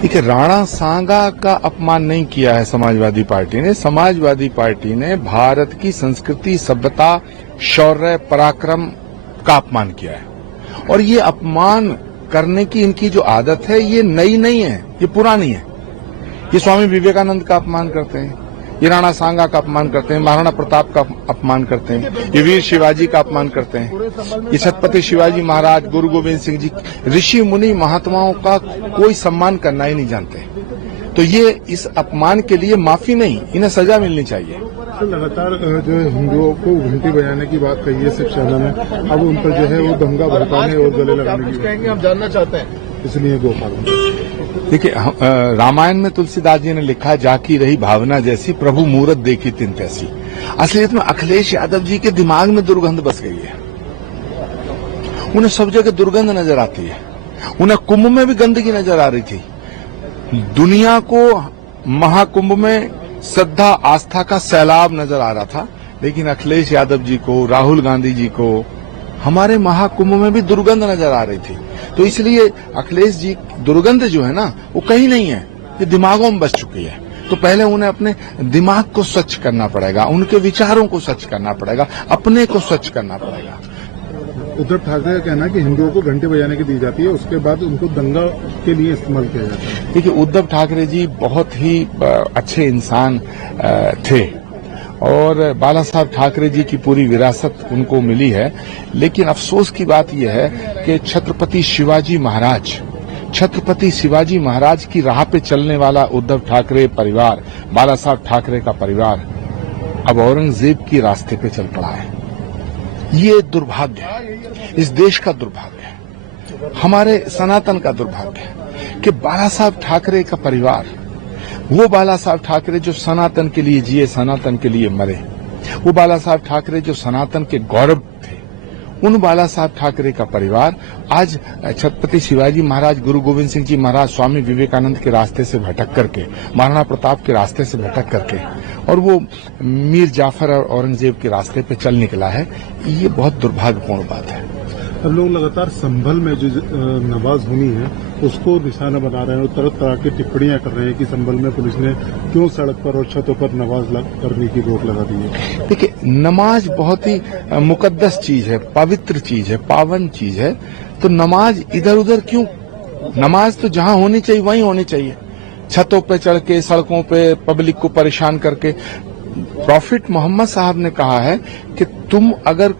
देखिए, राणा सांगा का अपमान नहीं किया है समाजवादी पार्टी ने। समाजवादी पार्टी ने भारत की संस्कृति, सभ्यता, शौर्य, पराक्रम का अपमान किया है। और ये अपमान करने की इनकी जो आदत है, ये नई नहीं है, ये पुरानी है। ये स्वामी विवेकानंद का अपमान करते हैं, ये राणा सांगा का अपमान करते हैं, महाराणा प्रताप का अपमान करते हैं, ये वीर शिवाजी का अपमान करते हैं, ये छत्रपति शिवाजी महाराज, गुरु गोविंद सिंह जी, ऋषि मुनि महात्माओं का कोई सम्मान करना ही नहीं जानते। तो ये इस अपमान के लिए माफी नहीं, इन्हें सजा मिलनी चाहिए। लगातार जो हिंदुओं को घंटी बजाने की बात कही है सिर्फ सेना में, अब उन पर जो है वो दंगा भड़काने और गले लगाने की कहेंगे, हम जानना चाहते हैं, इसलिए गोपाल। देखिए, रामायण में तुलसीदास जी ने लिखा, जाकी रही भावना जैसी, प्रभु मूरत देखी तिन तैसी। असलियत में अखिलेश यादव जी के दिमाग में दुर्गंध बस गई है। उन्हें सब जगह दुर्गंध नजर आती है। उन्हें कुंभ में भी गंदगी नजर आ रही थी। दुनिया को महाकुंभ में श्रद्धा आस्था का सैलाब नजर आ रहा था, लेकिन अखिलेश यादव जी को, राहुल गांधी जी को हमारे महाकुंभ में भी दुर्गंध नजर आ रही थी। तो इसलिए अखिलेश जी दुर्गंध जो है ना, वो कहीं नहीं है, ये दिमागों में बस चुकी है। तो पहले उन्हें अपने दिमाग को स्वच्छ करना पड़ेगा, उनके विचारों को स्वच्छ करना पड़ेगा, अपने को स्वच्छ करना पड़ेगा। उद्धव ठाकरे का कहना है कि हिंदुओं को घंटे बजाने की दी जाती है, उसके बाद उनको दंगा के लिए इस्तेमाल किया जाता है। देखिए, उद्धव ठाकरे जी बहुत ही अच्छे इंसान थे और बाला साहब ठाकरे जी की पूरी विरासत उनको मिली है। लेकिन अफसोस की बात यह है कि छत्रपति शिवाजी महाराज की राह पे चलने वाला उद्धव ठाकरे परिवार, बाला साहब ठाकरे का परिवार अब औरंगजेब की रास्ते पे चल पड़ा है। ये दुर्भाग्य है, इस देश का दुर्भाग्य है, हमारे सनातन का दुर्भाग्य है कि बाला साहब ठाकरे का परिवार, वो बाला साहब ठाकरे जो सनातन के लिए जिए, सनातन के लिए मरे, वो बाला साहब ठाकरे जो सनातन के गौरव थे, उन बाला साहब ठाकरे का परिवार आज छत्रपति शिवाजी महाराज, गुरु गोविंद सिंह जी महाराज, स्वामी विवेकानंद के रास्ते से भटक करके, महाराणा प्रताप के रास्ते से भटक करके और वो मीर जाफर और औरंगजेब के रास्ते पे चल निकला है। ये बहुत दुर्भाग्यपूर्ण बात है। अब लोग लगातार संभल में जो नमाज होनी है उसको निशाना बना रहे हैं और तरह तरह की टिप्पणियां कर रहे हैं कि संभल में पुलिस ने क्यों सड़क पर और छतों पर नमाज करने की रोक लगा दी है। देखिए, नमाज बहुत ही मुकद्दस चीज है, पवित्र चीज है, पावन चीज है। तो नमाज इधर उधर क्यों? नमाज तो जहां होनी चाहिए वहीं होनी चाहिए, छतों पे चढ़ के, सड़कों पे पब्लिक को परेशान करके। प्रॉफिट मोहम्मद साहब ने कहा है कि तुम अगर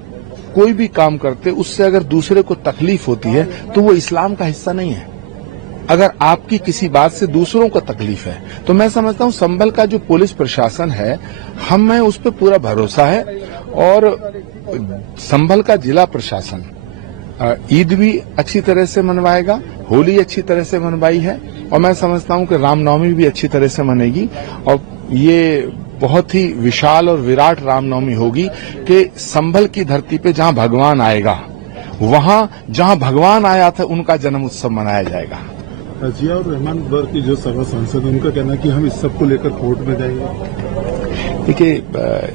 कोई भी काम करते, उससे अगर दूसरे को तकलीफ होती है तो वो इस्लाम का हिस्सा नहीं है। अगर आपकी किसी बात से दूसरों को तकलीफ है, तो मैं समझता हूं संभल का जो पुलिस प्रशासन है, हमें उस पर पूरा भरोसा है। और संभल का जिला प्रशासन ईद भी अच्छी तरह से मनवाएगा, होली अच्छी तरह से मनवाई है, और मैं समझता हूं कि रामनवमी भी अच्छी तरह से मनेगी। और ये बहुत ही विशाल और विराट रामनवमी होगी कि संभल की धरती पे जहां भगवान आएगा, वहां जहां भगवान आया था उनका जन्म उत्सव मनाया जाएगा। जियाउर रहमान वर्ग की जो सभा सांसद, उनका कहना है कि हम इस सब को लेकर कोर्ट में जाएंगे। देखिए,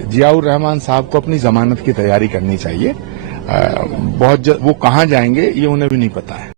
जियाउर रहमान साहब को अपनी जमानत की तैयारी करनी चाहिए। वो कहां जाएंगे ये उन्हें भी नहीं पता है।